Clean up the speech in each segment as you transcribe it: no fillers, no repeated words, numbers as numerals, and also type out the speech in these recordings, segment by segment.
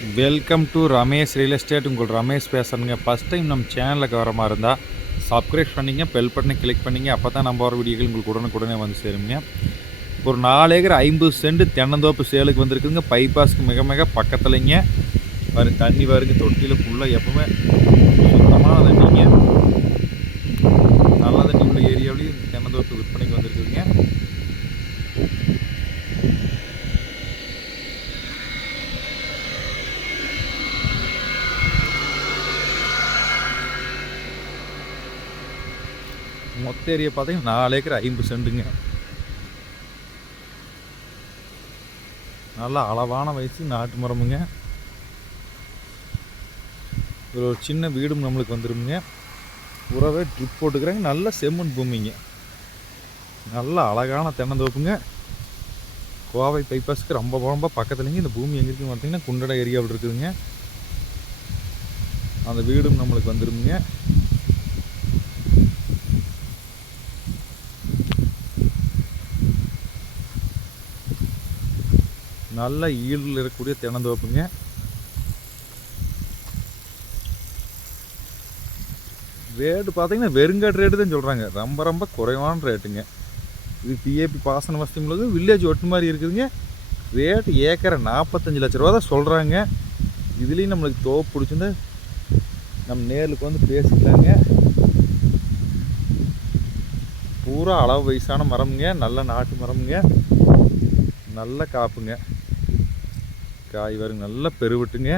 Welcome to Ramesh real estate. உங்கள் ரமேஷ் பேசுகிறேங்க. First time நம்ம சேனலுக்கு வர மாதிரி இருந்தால் சப்ஸ்கிரைப் பண்ணிங்க, பெல் பட்டனை கிளிக் பண்ணிங்க. அப்போ தான் நம்ம வர வீடியோகள் உங்களுக்கு உடனுக்குடனே வந்து சேருங்க. ஒரு 4 ஏக்கர் 50 சென்ட் தென்னந்தோப்பு சேலுக்கு வந்திருக்குதுங்க. பைபாஸ்க்கு மிக மிக பக்கத்துலைங்க. பாருங்க, தண்ணி பாருங்க, தொட்டியில் ஃபுல்லாக எப்பவுமே சுத்தமான தண்ணிங்க. நல்ல தண்ணி உள்ள ஏரியாவிலையும் தென்னந்தோப்பு விற்பனைக்கு வந்திருக்குதுங்க. மொத்த ஏரியா பார்த்தீங்கன்னா 4 ஏக்கர் 50 சென்ட்டுங்க. நல்லா அளவான வயசு நாட்டு மரமுங்க. ஒரு சின்ன வீடும் நம்மளுக்கு வந்துடுங்க. உறவே ட்ரிப் போட்டுக்கிறாங்க. நல்ல செம்மண் பூமிங்க. நல்ல அழகான தென்னந்தோப்புங்க. கோவை பைபாஸ்க்கு ரொம்ப ரொம்ப பக்கத்துலேங்க. இந்த பூமி எங்கே இருக்குன்னு பார்த்தீங்கன்னா குண்டட ஏரியாவில் இருக்குதுங்க. அந்த வீடும் நம்மளுக்கு வந்துடுங்க. நல்ல ஈல்டில் இருக்கக்கூடிய தென்னந்தோப்புங்க. ரேட்டு பார்த்தீங்கன்னா வெறுங்காட்டு ரேட்டு தான் சொல்கிறாங்க. ரொம்ப ரொம்ப குறைவான ரேட்டுங்க. இது பிஏபி பாசன வசதி உள்ளது. வில்லேஜ் ஒட்டு மாதிரி இருக்குதுங்க. ரேட்டு ஏக்கரை 45 லட்ச ரூபா தான் சொல்கிறாங்க. இதுலேயும் நம்மளுக்கு தோப்பு பிடிச்சிருந்தா நம்ம நேருக்கு வந்து பேசிக்கலாங்க. பூரா அளவு வயசான மரம்ங்க. நல்ல நாட்டு மரம்ங்க. நல்ல காப்புங்க. காய் வருங்க. நல்ல பெருவிட்டுங்க.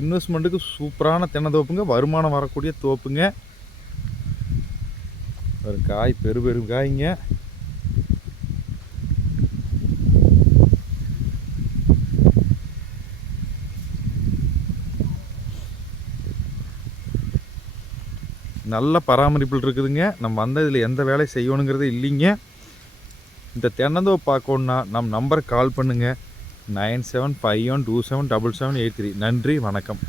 இன்வெஸ்ட்மெண்ட்டுக்கு சூப்பரான தென்னந்தோப்புங்க. வருமானம் வரக்கூடிய தோப்புங்க. ஒரு காய் பெரு காய்ங்க. நல்ல பராமரிப்பில் இருக்குதுங்க. நம்ம வந்த இதில் எந்த வேலை செய்யணுங்கிறது இல்லைங்க. இந்த தென்னந்தோப்பு பார்க்கணுன்னா நம்ம நம்பருக்கு கால் பண்ணுங்கள். 9751277783. நன்றி, வணக்கம்.